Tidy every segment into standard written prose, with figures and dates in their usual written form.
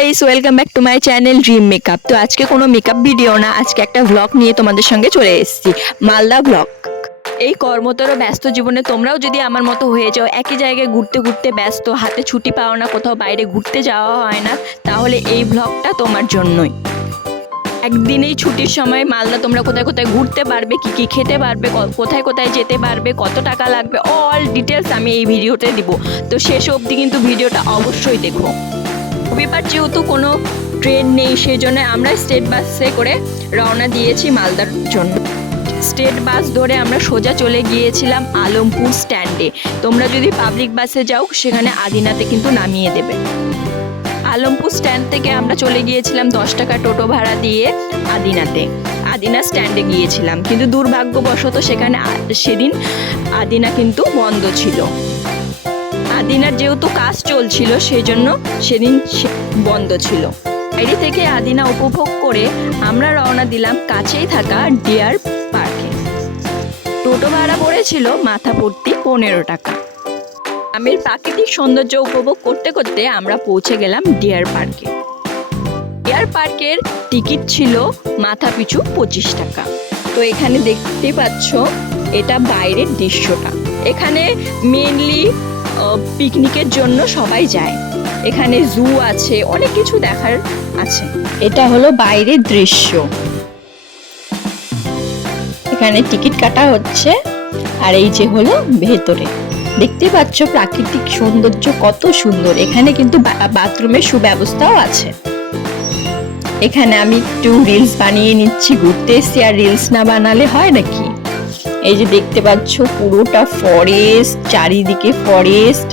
Guys, welcome back to my channel dream makeup. তো আজকে কোনো মেকআপ ভিডিও না, আজকে একটা ভ্লগ নিয়ে তোমাদের সঙ্গে চলে এসেছি, মালদা ভ্লগ। এই কর্মতর ব্যস্ত জীবনে তোমরাও যদি আমার মতো হয়ে যাও, একই জায়গায় ঘুরতে ঘুরতে ব্যস্ত, হাতে ছুটি পাও না, কোথাও বাইরে ঘুরতে যাওয়া হয় না, তাহলে এই ভ্লগটা তোমার জন্যই। একদিনেই ছুটির সময় মালদা তোমরা কোথায় কোথায় ঘুরতে পারবে, কি কি খেতে পারবে, কোথায় কোথায় যেতে পারবে, কত টাকা লাগবে, অল ডিটেলস আমি এই ভিডিওতে দিব। তো শেষ অবধি কিন্তু ভিডিওটা অবশ্যই দেখো। রবিবার যেহেতু কোনো ট্রেন নেই, সেই জন্য আমরা স্টেট বাসে করে রওনা দিয়েছি মালদার জন্য। স্টেট বাস ধরে আমরা সোজা চলে গিয়েছিলাম আলমপুর স্ট্যান্ডে। তোমরা যদি পাবলিক বাসে যাও, সেখানে আদিনাতে কিন্তু নামিয়ে দেবে। আলমপুর স্ট্যান্ড থেকে আমরা চলে গিয়েছিলাম 10 টাকা টোটো ভাড়া দিয়ে আদিনাতে। আদিনা স্ট্যান্ডে গিয়েছিলাম, কিন্তু দুর্ভাগ্যবশত সেখানে সেদিন আদিনা কিন্তু বন্ধ ছিল। আদিনার যেহেতু কাজ চলছিল, সেই জন্য সেদিন বন্ধ ছিল। বাইরে থেকে আদিনা উপভোগ করে আমরা রওনা দিলাম কাছেই থাকা ডিয়ার পার্কে। টোটো ভাড়া পড়েছিল মাথা প্রতি 15 টাকা। গ্রামের প্রাকৃতিক সৌন্দর্য উপভোগ করতে করতে আমরা পৌঁছে গেলাম ডিয়ার পার্কে। ডিয়ার পার্কের টিকিট ছিল মাথা পিছু 25 টাকা। তো এখানে দেখতে পাচ্ছ, এটা বাইরের দৃশ্যটা। এখানে মেনলি পিকনিকের জন্য সবাই যায়। এখানে জু আছে, অনেক কিছু দেখার আছে। এটা হলো বাইরের দৃশ্য। এখানে টিকিট কাটা হচ্ছে, আর এই যে হলো ভেতরে। দেখতে পাচ্ছ প্রাকৃতিক সৌন্দর্য কত সুন্দর। এখানে কিন্তু বাথরুমের সুব্যবস্থাও আছে। এখানে আমি একটু রিলস বানিয়ে নিচ্ছি, ঘুরতে এসছি, আর রিলস না বানালে হয় নাকি। এই যে দেখতে পাচ্ছ পুরোটা ফরেস্ট, চারিদিকে ফরেস্ট।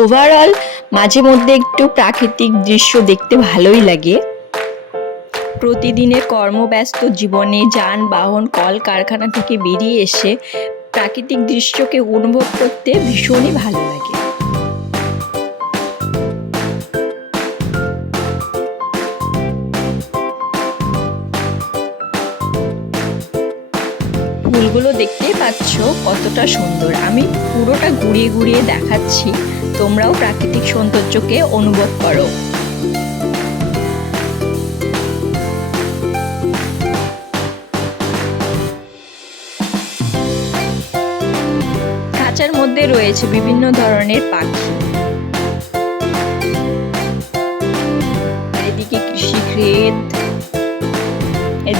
ওভারঅল মাঝে মধ্যে একটু প্রাকৃতিক দৃশ্য দেখতে ভালোই লাগে। প্রতিদিনের কর্মব্যস্ত জীবনে যানবাহন, কলকারখানা থেকে বেরিয়ে এসে প্রাকৃতিক দৃশ্যকে অনুভব করতে ভীষণই ভালো লাগে। ফুলগুলো দেখতেই পাচ্ছ কতটা সুন্দর। আমি পুরোটা ঘুরিয়ে ঘুরিয়ে দেখাচ্ছি, তোমরাও প্রাকৃতিক সৌন্দর্যকে অনুভব করো। খাঁচার মধ্যে রয়েছে বিভিন্ন ধরনের পাখি। এদিকে কৃষিক্ষেত।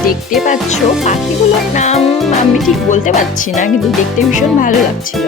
দেখতে পাচ্ছ পাখিগুলোর নাম আমি ঠিক বলতে পারছি না, কিন্তু দেখতে ভীষণ ভালো লাগছিল।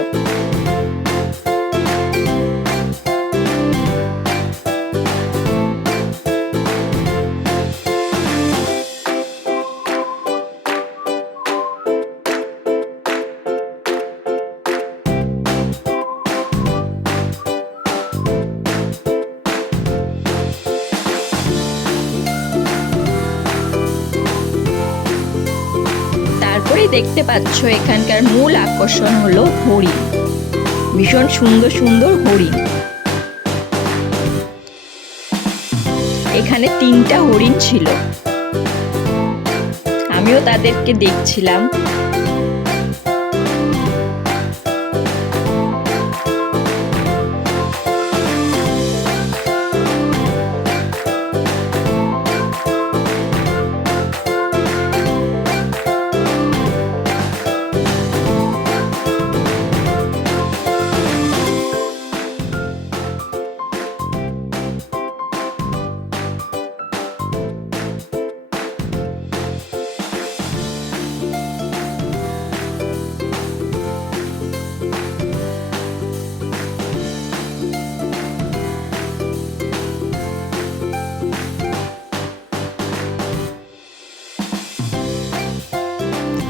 তারপরে দেখতে পাচ্ছ এখানকার মূল আকর্ষণ হলো হরিণ। ভীষণ সুন্দর সুন্দর হরিণ। এখানে 3টা হরিণ ছিল, আমিও তাদেরকে দেখছিলাম।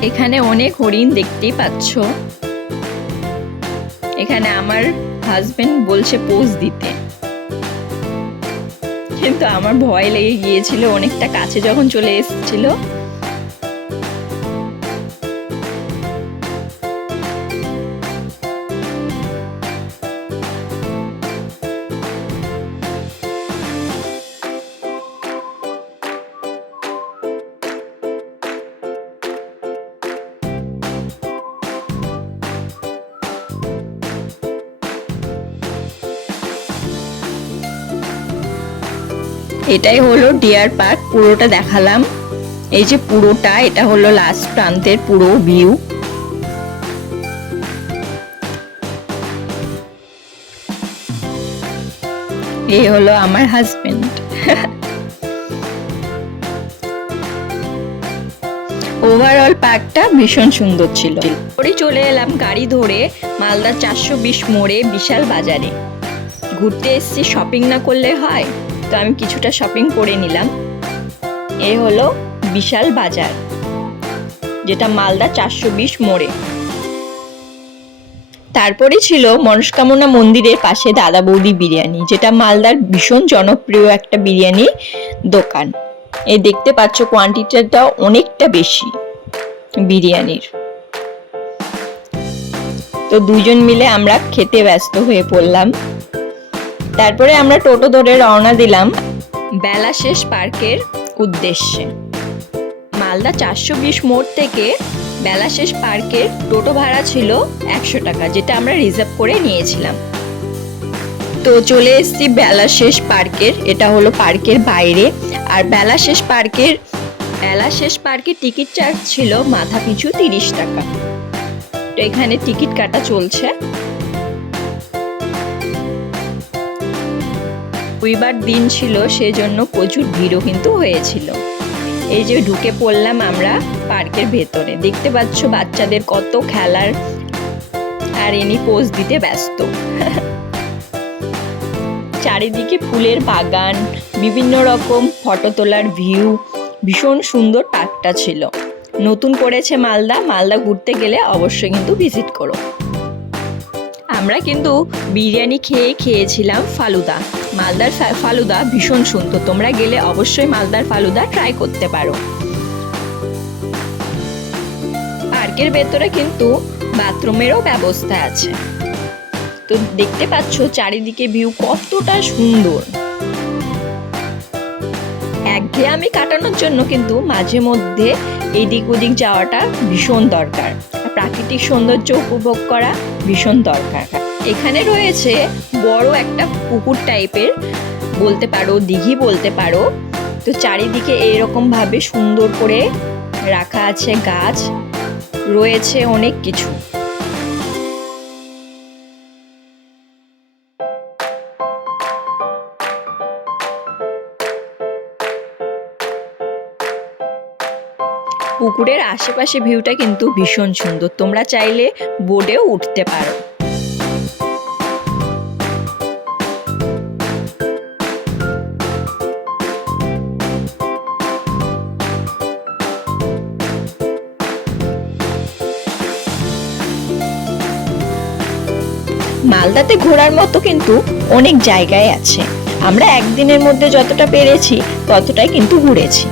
এখানে অনেক হরিণ দেখতেই পাচ্ছ। এখানে আমার হাজবেন্ড বলছে পোজ দিতে, কিন্তু আমার ভয় লেগে গিয়েছিল অনেকটা কাছে যখন চলে এসেছিল। এটাই হলো ডিয়ার পার্ক, পুরোটা দেখালাম। এই যে পুরোটা, এটা হলো লাস্ট প্রান্তের পুরো ভিউ। এই হলো আমার হাজবেন্ড। ওভারঅল পার্কটা ভীষণ সুন্দর ছিল। পরে চলে এলাম গাড়ি ধরে মালদা 420 মোড়ে বিশাল বাজারে। ঘুরতে এসেছি, শপিং না করলে হয়, তো আমি কিছুটা শপিং করে নিলাম। এ হলো বিশাল বাজার, যেটা মালদা 420 মোড়ে। তারপরে ছিল মনস্কামনা মন্দিরের পাশে দাদা বৌদি বিরিয়ানি, যেটা মালদার ভীষণ জনপ্রিয় একটা বিরিয়ানি দোকান। এই দেখতে পাচ্ছ কোয়ান্টিটিটা অনেকটা বেশি বিরিয়ানির। তো দুজন মিলে আমরা খেতে ব্যস্ত হয়ে পড়লাম। তারপরে আমরা টোটো ধরে রওনা দিলাম বেলাশেষ পার্কের উদ্দেশ্যে। মালদা 420 মোড় থেকে বেলাশেষ পার্কের টোটো ভাড়া ছিল 100 টাকা, যেটা আমরা রিজার্ভ করে নিয়েছিলাম। তো চলে এসেছি বেলাশেষ পার্কের, এটা হলো পার্কের বাইরে। আর বেলাশেষ পার্কের টিকিট চার্জ ছিল মাথা পিছু 30 টাকা। তো এখানে টিকিট কাটা চলছে। রবিবার দিন ছিল, সেজন্য প্রচুর ভিড়ও কিন্তু হয়েছিল। এই যে ঢুকে পড়লাম আমরা পার্কের ভেতরে, দেখতে পাচ্ছ বাচ্চাদের কত খেলার, আর ইনি পোজ দিতে ব্যস্ত। চারিদিকে ফুলের বাগান, বিভিন্ন রকম ফটো তোলার ভিউ, ভীষণ সুন্দর পার্কটা ছিল। নতুন করেছে মালদা ঘুরতে গেলে অবশ্যই কিন্তু ভিজিট করো। আমরা কিন্তু বিরিয়ানি খেয়েছিলাম ফালুদা। মালদার ফালুদা ভীষণ সুন্দর, তোমরা গেলে অবশ্যই মালদার ফালুদা ট্রাই করতে পারো। পার্কের ভেতরে কিন্তু বাথরুমেরও ব্যবস্থা আছে। তো দেখতে পাচ্ছ চারিদিকে ভিউ কতটা সুন্দর। একঘেয়েমি কাটানোর জন্য কিন্তু মাঝে মধ্যে এদিক ওদিক যাওয়াটা ভীষণ দরকার। প্রাকৃতিক সৌন্দর্য উপভোগ করা ভীষণ দরকার। এখানে রয়েছে বড় একটা পুকুর টাইপের বলতে পারো, দিঘি বলতে পারো। তো চারিদিকে এইরকম ভাবে সুন্দর করে রাখা আছে, গাছ রয়েছে, অনেক কিছু। পুকুরের আশেপাশে ভিউটা কিন্তু ভীষণ সুন্দর, তোমরা চাইলে বোটেও উঠতে পারো। মালদাতে ঘোরার মতো কিন্তু অনেক জায়গায় আছে। আমরা একদিনের মধ্যে যতটা পেরেছি ততটাই কিন্তু ঘুরেছি।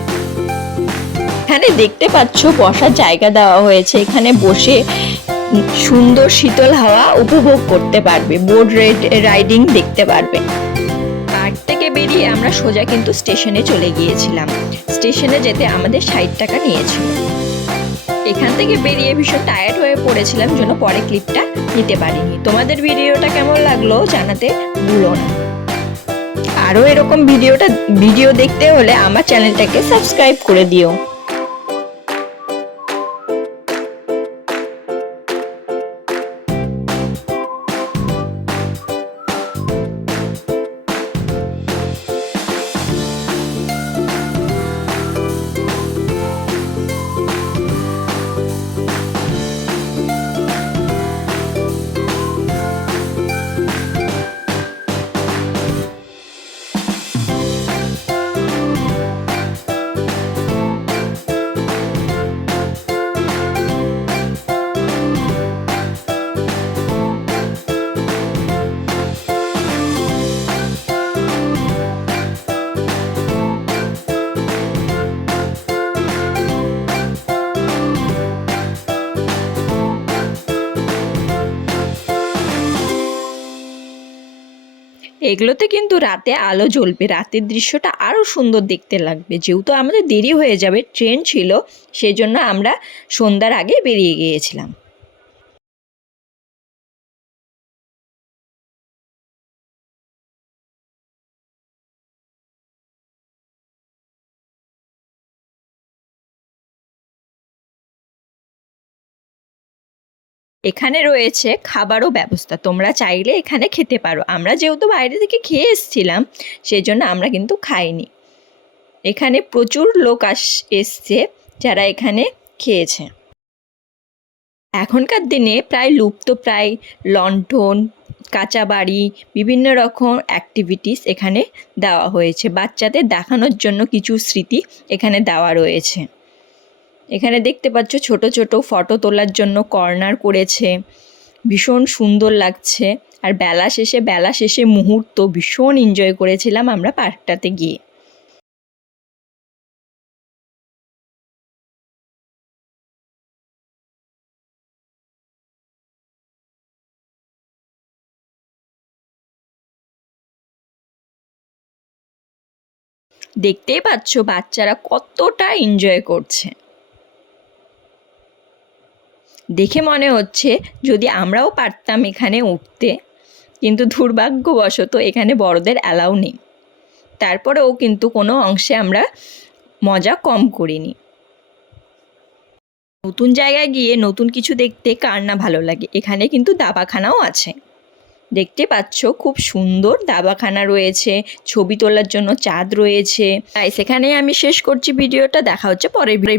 এখানে দেখতে পাচ্ছ বসার জায়গা দেওয়া হয়েছে, এখানে বসে সুন্দর শীতল হাওয়া উপভোগ করতে পারবে, বোট রাইডিং দেখতে পারবে। পার্ক থেকে বেরিয়ে আমরা সোজা কিন্তু স্টেশনে চলে গিয়েছিলাম। স্টেশনে যেতে আমাদের 60 টাকা নিয়েছিল। এখান থেকে বেরিয়ে ভীষণ টায়ার্ড হয়ে পড়েছিলাম, জন্য পরে ক্লিপটা নিতে পারিনি। তোমাদের ভিডিওটা কেমন লাগলো জানাতে ভুলো না। আরও এরকম ভিডিও দেখতে হলে আমার চ্যানেলটাকে সাবস্ক্রাইব করে দিও। এগুলোতে কিন্তু রাতে আলো জ্বলবে, রাতের দৃশ্যটা আরও সুন্দর দেখতে লাগবে। যেহেতু আমাদের দেরি হয়ে যাবে, ট্রেন ছিল, সেই জন্য আমরা সন্ধ্যার আগে বেরিয়ে গিয়েছিলাম। এখানে রয়েছে খাবারও ব্যবস্থা, তোমরা চাইলে এখানে খেতে পারো। আমরা যেহেতু বাইরে থেকে খেয়ে এসেছিলাম সেই জন্য আমরা কিন্তু খাইনি। এখানে প্রচুর লোক এসছে যারা এখানে খেয়েছে। এখনকার দিনে প্রায় লুপ্ত প্রায় লণ্ঠন, কাঁচা বাড়ি, বিভিন্ন রকম অ্যাক্টিভিটিস এখানে দেওয়া হয়েছে। বাচ্চাদের দেখানোর জন্য কিছু স্মৃতি এখানে দেওয়া রয়েছে। এখানে দেখতে পাচ্ছ ছোট ছোট ফটো তোলার জন্য কর্নার করেছে, ভীষণ সুন্দর লাগছে। আর বেলা শেষে মুহূর্ত ভীষণ এনজয় করেছিলাম আমরা পার্কটাতে গিয়ে। দেখতেই পাচ্ছ বাচ্চারা কতটা এনজয় করছে। দেখে মনে হচ্ছে যদি আমরাও পারতাম এখানে উঠতে, কিন্তু দুর্ভাগ্যবশত এখানে বড়দের অ্যালাউ নেই। তারপরেও কিন্তু কোনো অংশে আমরা মজা কম করিনি। নতুন জায়গায় গিয়ে নতুন কিছু দেখতে কার না ভালো লাগে। এখানে কিন্তু দাবাখানাও আছে, দেখতে পাচ্ছ খুব সুন্দর দাবাখানা রয়েছে, ছবি তোলার জন্য চাঁদ রয়েছে। তাই সেখানেই আমি শেষ করছি ভিডিওটা। দেখা হচ্ছে পরের